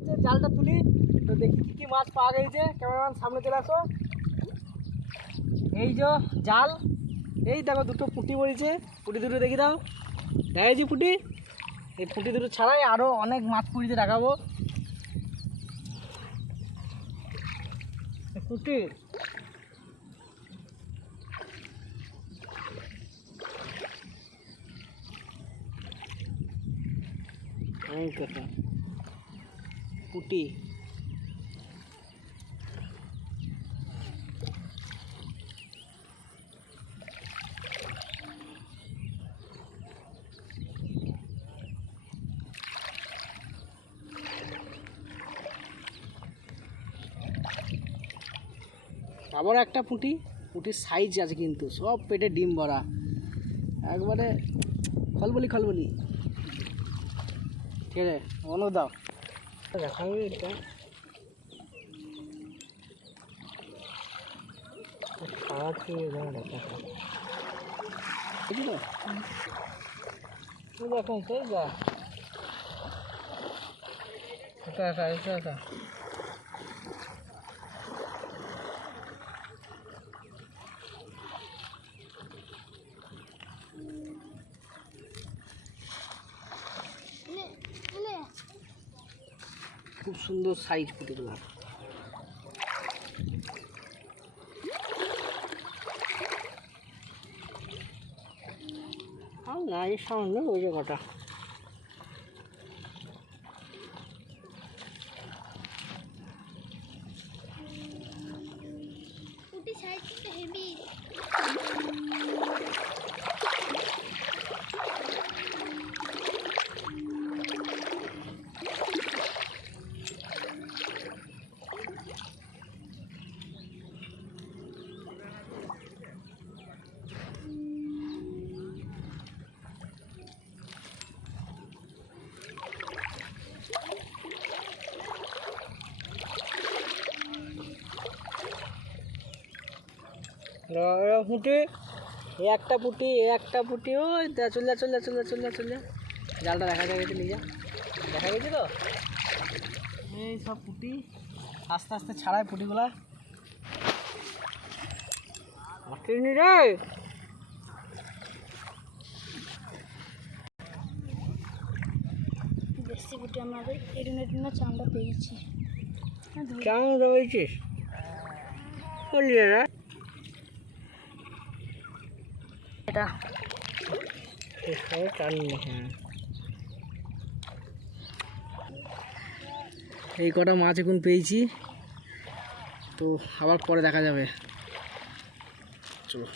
জালটা তুলি তো দেখি কি কি মাছ পাওয়া গেছে। ক্যামেরাম্যান সামনে চলে আসো। এই যে জাল, এই দেখো দুটো পুঁটি পড়েছে। পুঁটি দুটো দেখি দাও, দেখেছি পুঁটি। এই পুঁটি দুটো ছাড়াই আরও অনেক মাছ পুঁটিতে দেখাবো। পুঁটি পুঁটি আবার একটা পুঁটি। পুঁটির সাইজ আছে কিন্তু সব পেটে ডিম ভরা, একবারে খলবলি খলবলি। ঠিক আছে, অন্য দাও দেখাবে এটা। খাওয়া খেয়ে বুঝলো দেখুন তো যা এটা একা এটা একা। খুব সুন্দর সাইজ পুঁটিগুলো। আর না এই সামনে ওই জায়গাটা হেভি। পুঁটি একটা পুঁটি একটা পুঁটি ওই চলে চলে চলে চলে চলে জালটা দেখা গেছে। নিয়ে যা, দেখা গেছে তো এই সব পুঁটি আস্তে আস্তে ছাড়ায় পুঁটিগুলা। নি রে দেশি পুঁটি আমাদের এরুনা চামড়া পেয়েছি। কেমন রয়েছিস বললি রে এটা এই কটা মাছ এখন পেয়েছি, তো আবার পরে দেখা যাবে। চলো।